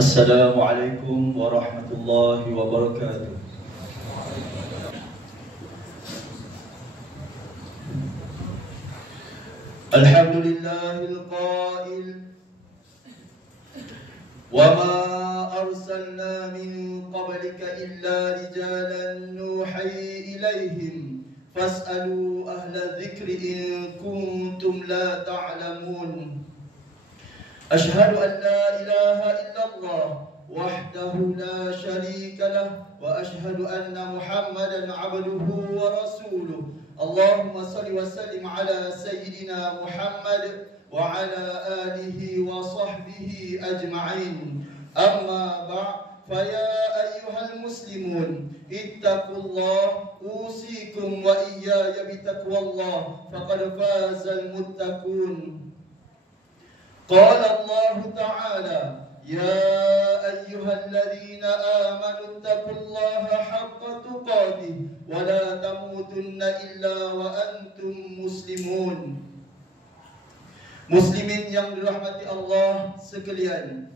Assalamualaikum warahmatullahi wabarakatuh. Alhamdulillahil qail wa ma arsalna min qablika illa rijalan nuhi ilaihim fas'alu ahla dzikri in kuntum la ta'lamun. أشهد أن لا إله إلا الله وحده لا شريك له وأشهد أن محمدا عبده ورسوله اللهم صل وسلم على سيدنا محمد وعلى آله وصحبه أجمعين أما بعد فيا أيها المسلمون اتقوا الله أوصيكم وإياي بتقوى الله فقد فاز المتقون. قال الله تعالى يا أيها الذين آمنوا اتقوا الله حق تقاته ولا تموتن إلا وأنتم مسلمون. Muslimin yang dirahmati Allah sekalian,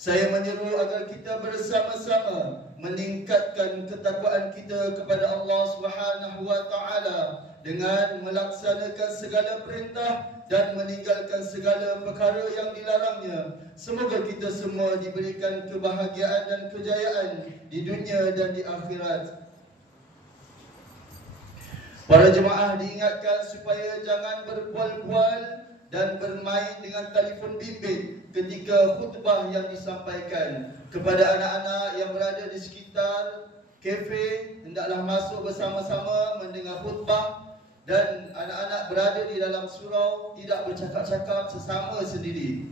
saya menyeru agar kita bersama-sama meningkatkan ketakwaan kita kepada Allah Subhanahu wa taala dengan melaksanakan segala perintah dan meninggalkan segala perkara yang dilarangnya. Semoga kita semua diberikan kebahagiaan dan kejayaan di dunia dan di akhirat. Para jemaah diingatkan supaya jangan berbual-bual dan bermain dengan telefon bimbit ketika khutbah yang disampaikan. Kepada anak-anak yang berada di sekitar kafe, hendaklah masuk bersama-sama mendengar khutbah, dan anak-anak berada di dalam surau tidak bercakap-cakap sesama sendiri.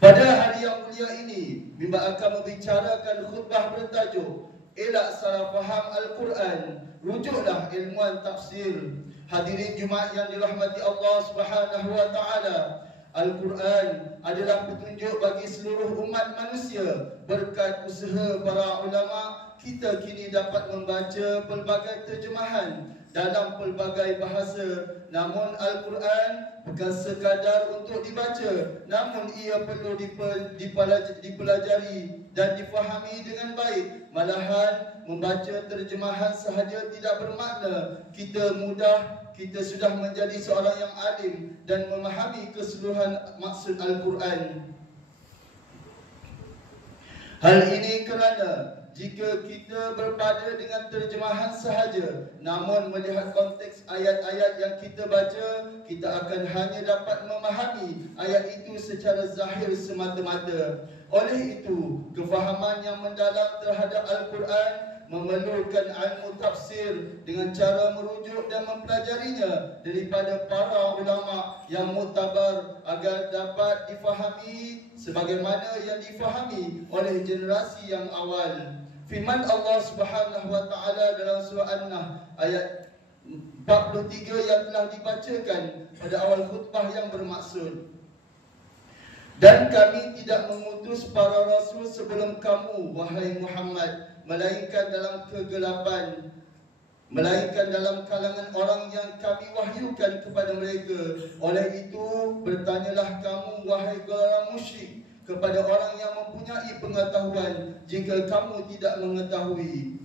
Pada hari yang mulia ini, mimbar akan membicarakan khutbah bertajuk Elak Salah Faham Al-Quran, rujuklah ilmuan tafsir. Hadirin Jumaat yang dirahmati Allah Subhanahu wa taala, Al-Quran adalah petunjuk bagi seluruh umat manusia. Berkat usaha para ulama, kita kini dapat membaca pelbagai terjemahan dalam pelbagai bahasa. Namun Al-Quran bukan sekadar untuk dibaca, namun ia perlu dipelajari dan difahami dengan baik. Malahan membaca terjemahan sahaja tidak bermakna kita sudah menjadi seorang yang alim dan memahami keseluruhan maksud Al-Quran. Hal ini kerana jika kita berpada dengan terjemahan sahaja, namun melihat konteks ayat-ayat yang kita baca, kita akan hanya dapat memahami ayat itu secara zahir semata-mata. Oleh itu, kefahaman yang mendalam terhadap Al-Quran memerlukan ilmu tafsir dengan cara merujuk dan mempelajarinya daripada para ulama yang muktabar agar dapat difahami sebagaimana yang difahami oleh generasi yang awal. Firman Allah Subhanahu wa taala dalam surah An-Nahl ayat 43 yang telah dibacakan pada awal khutbah yang bermaksud, dan kami tidak mengutus para rasul sebelum kamu, wahai Muhammad, melainkan dalam kegelapan, melainkan dalam kalangan orang yang kami wahyukan kepada mereka. Oleh itu, bertanyalah kamu, wahai orang musyrik, kepada orang yang mempunyai pengetahuan jika kamu tidak mengetahui.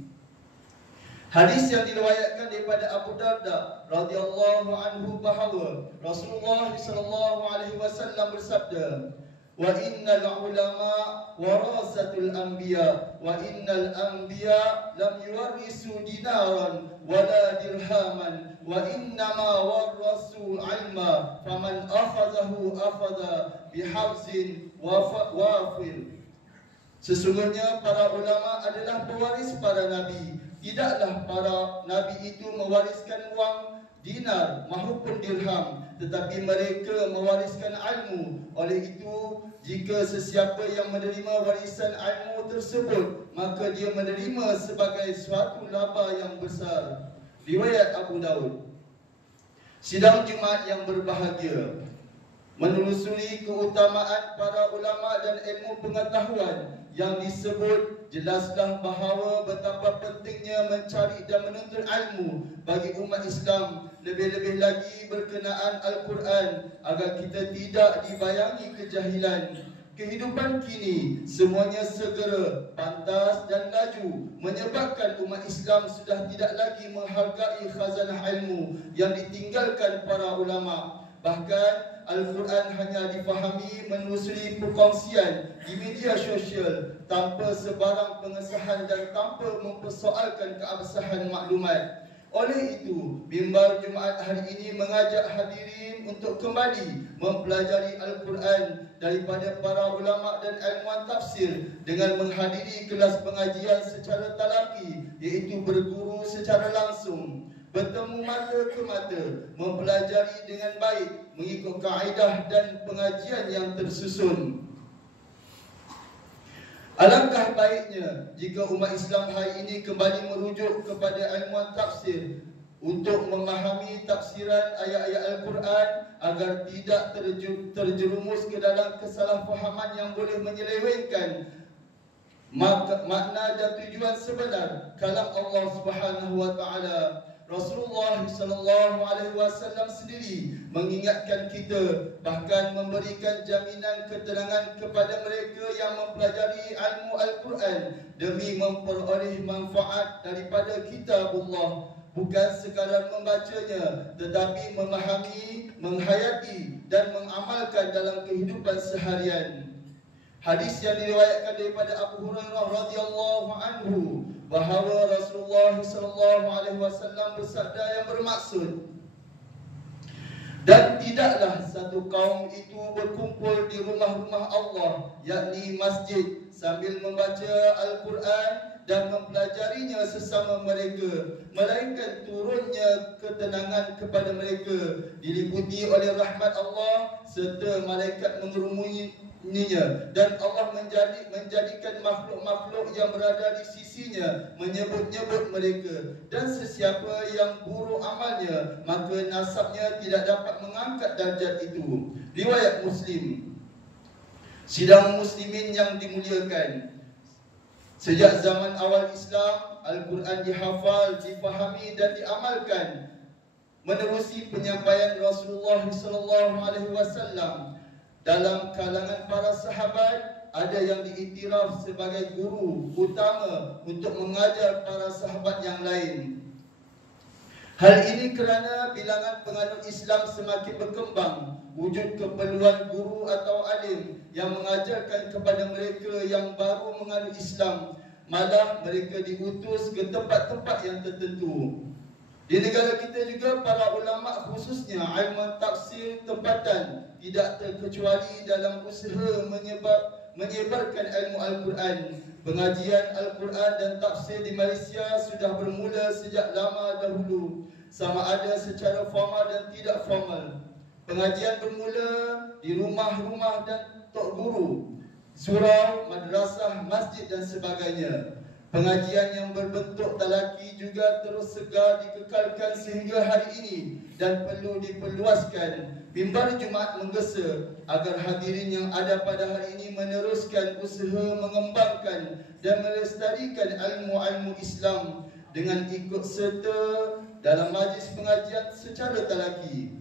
Hadis yang diriwayatkan daripada Abu Darda radhiyallahu anhu bahawa Rasulullah sallallahu alaihi wasallam bersabda, wa innal ulama warasatul anbiya wa innal anbiya lam yuwarrisu dinaran wala dirhaman wa innama warasu ilma faman akhadhahu akhadha bihafzin wafir. Sesungguhnya para ulama adalah pewaris para nabi. Tidaklah para nabi itu mewariskan wang, dinar maupun dirham, tetapi mereka mewariskan ilmu. Oleh itu, jika sesiapa yang menerima warisan ilmu tersebut, maka dia menerima sebagai suatu laba yang besar. Riwayat Abu Daud. Sidang Jumaat yang berbahagia, menelusuri keutamaan para ulama dan ilmu pengetahuan yang disebut, jelaslah bahawa betapa pentingnya mencari dan menuntut ilmu bagi umat Islam, lebih-lebih lagi berkenaan Al-Quran, agar kita tidak dibayangi kejahilan. kehidupan kini semuanya segera, pantas dan laju, menyebabkan umat Islam sudah tidak lagi menghargai khazanah ilmu yang ditinggalkan para ulama. Bahkan Al-Quran hanya difahami menelusuri perkongsian di media sosial tanpa sebarang pengesahan dan tanpa mempersoalkan keabsahan maklumat. Oleh itu, mimbar Jumaat hari ini mengajak hadirin untuk kembali mempelajari Al-Quran daripada para ulama dan ilmuwan tafsir dengan menghadiri kelas pengajian secara talaqi, iaitu berguru secara langsung, bertemu mata ke mata, mempelajari dengan baik mengikut kaedah dan pengajian yang tersusun. Alangkah baiknya jika umat Islam hari ini kembali merujuk kepada ilmuwan tafsir untuk memahami tafsiran ayat-ayat Al-Quran agar tidak terjerumus ke dalam kesalahfahaman yang boleh menyelewengkan makna dan tujuan sebenar kalam Allah Subhanahu wa taala. Rasulullah sallallahu alaihi wasallam sendiri mengingatkan kita, bahkan memberikan jaminan ketenangan kepada mereka yang mempelajari ilmu Al-Quran demi memperoleh manfaat daripada kitabullah, bukan sekadar membacanya tetapi memahami, menghayati dan mengamalkan dalam kehidupan seharian. Hadis yang diriwayatkan daripada Abu Hurairah radhiyallahu anhu bahawa Rasulullah sallallahu alaihi wasallam bersabda yang bermaksud, dan tidaklah satu kaum itu berkumpul di rumah-rumah Allah, yakni masjid, sambil membaca Al-Quran dan mempelajarinya sesama mereka, melainkan turunnya ketenangan kepada mereka, diliputi oleh rahmat Allah serta malaikat mengerumuinya, dan Allah menjadikan makhluk-makhluk yang berada di sisinya menyebut-nyebut mereka, dan sesiapa yang buruk amalnya maka nasabnya tidak dapat mengangkat darjat itu. Riwayat Muslim. Sidang muslimin yang dimuliakan, sejak zaman awal Islam, Al-Quran dihafal, difahami dan diamalkan menerusi penyampaian Rasulullah sallallahu alaihi wasallam. Dalam kalangan para sahabat, ada yang diiktiraf sebagai guru utama untuk mengajar para sahabat yang lain. Hal ini kerana bilangan penganut Islam semakin berkembang, wujud keperluan guru atau alim yang mengajarkan kepada mereka yang baru menganut Islam. Malah mereka diutus ke tempat-tempat yang tertentu. Di negara kita juga, para ulama khususnya ilmuwan tafsir tempatan tidak terkecuali dalam usaha menyebarkan ilmu Al-Quran. Pengajian Al-Quran dan tafsir di Malaysia sudah bermula sejak lama dahulu, sama ada secara formal dan tidak formal. Pengajian bermula di rumah-rumah dan tok guru, surau, madrasah, masjid dan sebagainya. Pengajian yang berbentuk talaqi juga terus segar dikekalkan sehingga hari ini dan perlu diperluaskan. Mimbar Jumaat menggesa agar hadirin yang ada pada hari ini meneruskan usaha mengembangkan dan melestarikan ilmu-ilmu Islam dengan ikut serta dalam majlis pengajian secara talaqi.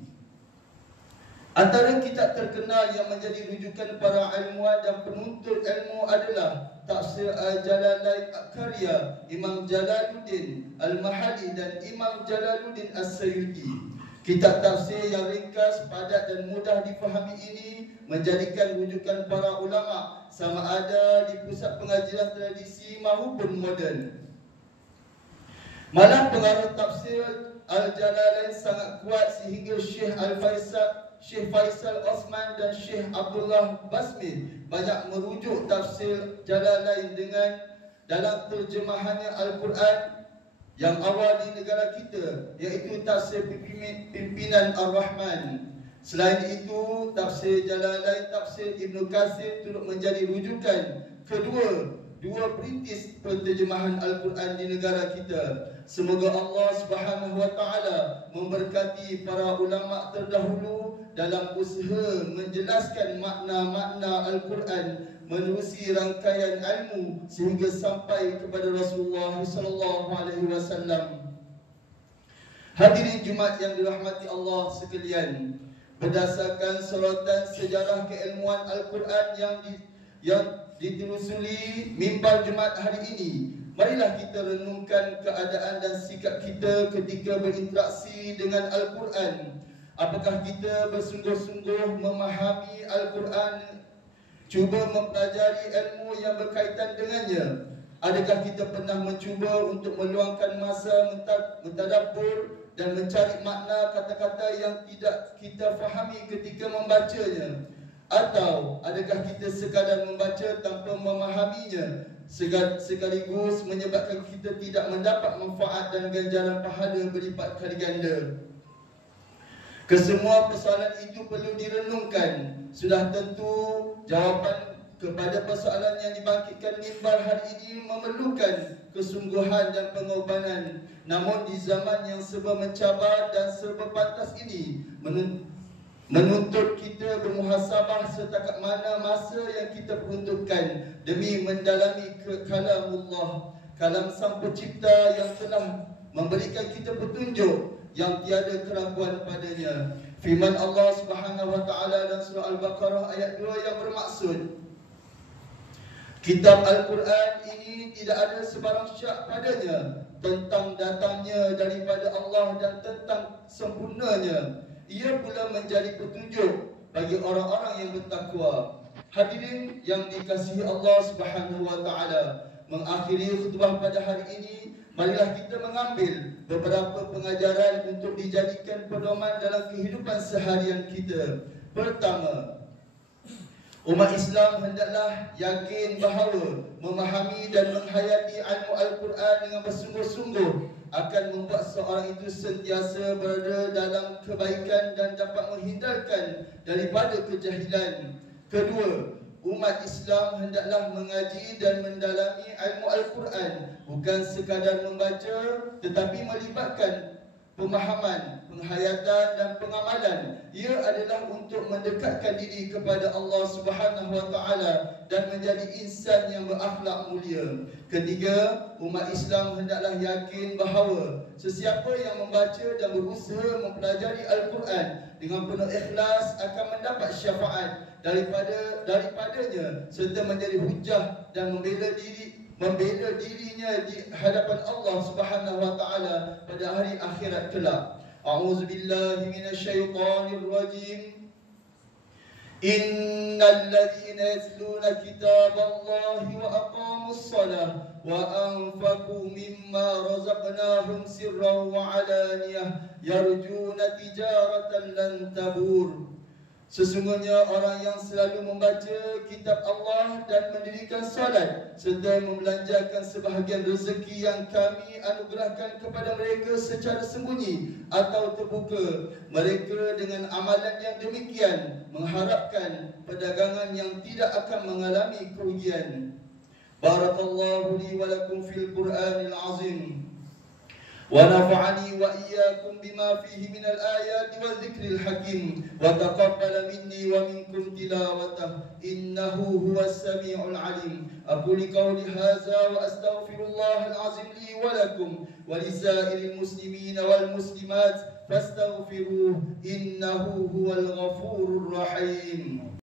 Antara kitab terkenal yang menjadi rujukan para ilmuwan dan penuntut ilmu adalah Tafsir Al-Jalalain karya Imam Jalaluddin Al-Mahali dan Imam Jalaluddin As-Sayuti. Kitab tafsir yang ringkas, padat dan mudah difahami ini menjadikan rujukan para ulama, sama ada di pusat pengajian tradisi maupun moden. Malah pengaruh tafsir Al-Jalalain sangat kuat sehingga Syekh Faisal Osman dan Syekh Abdullah Basmi banyak merujuk tafsir Jalalain dalam terjemahannya Al-Quran yang awal di negara kita, iaitu tafsir pimpinan Ar-Rahman. Selain itu, tafsir Jalalain, tafsir Ibn Katsir turut menjadi rujukan dua perintis penterjemahan Al-Quran di negara kita. Semoga Allah Subhanahu wa taala memberkati para ulama terdahulu dalam usaha menjelaskan makna-makna Al-Quran menerusi rangkaian ilmu sehingga sampai kepada Rasulullah sallallahu alaihi wasallam. Hadirin Jumaat yang dirahmati Allah sekalian, berdasarkan sorotan sejarah keilmuan Al-Quran yang yang ditelusuri mimbar Jumaat hari ini, marilah kita renungkan keadaan dan sikap kita ketika berinteraksi dengan Al-Quran. Apakah kita bersungguh-sungguh memahami Al-Quran, cuba mempelajari ilmu yang berkaitan dengannya? Adakah kita pernah mencuba untuk meluangkan masa mentadabbur dan mencari makna kata-kata yang tidak kita fahami ketika membacanya? Atau adakah kita sekadar membaca tanpa memahaminya, sekaligus menyebabkan kita tidak mendapat manfaat dan ganjaran pahala berlipat kali ganda? Kesemua persoalan itu perlu direnungkan. Sudah tentu jawapan kepada persoalan yang dibangkitkan mimbar hari ini memerlukan kesungguhan dan pengorbanan. Namun di zaman yang serba mencabar dan serba pantas ini, menuntut kita bermuhasabah setakat mana masa yang kita peruntukkan demi mendalami kalamullah, kalam Sang Pencipta yang telah memberikan kita petunjuk yang tiada keraguan padanya. Firman Allah Subhanahu wa taala dalam surah Al-Baqarah ayat 2 yang bermaksud, kitab Al-Quran ini tidak ada sebarang syak padanya tentang datangnya daripada Allah dan tentang sempurnanya. Ia pula menjadi petunjuk bagi orang-orang yang bertakwa. Hadirin yang dikasihi Allah Subhanahu wa taala, mengakhiri khutbah pada hari ini, marilah kita mengambil beberapa pengajaran untuk dijadikan pedoman dalam kehidupan seharian kita. Pertama, umat Islam hendaklah yakin bahawa memahami dan menghayati ilmu Al-Quran dengan bersungguh-sungguh akan membuat seorang itu sentiasa berada dalam kebaikan dan dapat menghindarkan daripada kejahilan. Kedua, umat Islam hendaklah mengaji dan mendalami ilmu Al-Quran, bukan sekadar membaca tetapi melibatkan pemahaman, penghayatan dan pengamalan. Ia adalah untuk mendekatkan diri kepada Allah Subhanahu wa taala dan menjadi insan yang berakhlak mulia. Ketiga, umat Islam hendaklah yakin bahawa sesiapa yang membaca dan berusaha mempelajari Al-Quran dengan penuh ikhlas akan mendapat syafaat daripadanya serta menjadi hujah dan membela dirinya di hadapan Allah Subhanahu wa taala pada hari akhirat kelak. A'udzubillahi minasyaitonir rajim. Innal ladzina yatluna kitaballahi wa aqamus shalah wa anfaqu mimma razaqnahum sirran wa alaniyah yarjuna tijaratan lan tabur. Sesungguhnya orang yang selalu membaca kitab Allah dan mendirikan salat serta membelanjakan sebahagian rezeki yang kami anugerahkan kepada mereka secara sembunyi atau terbuka, mereka dengan amalan yang demikian mengharapkan perdagangan yang tidak akan mengalami kerugian. Barakallahu li wa lakum fil Qur'anil azim. ونفعني وإياكم بما فيه من الآيات والذكر الحكيم وتقبل مني ومنكم تلاوته إنه هو السميع العليم. أقول قولي هذا وأستغفر الله العظيم لي ولكم ولسائر المسلمين والمسلمات فاستغفروه إنه هو الغفور الرحيم.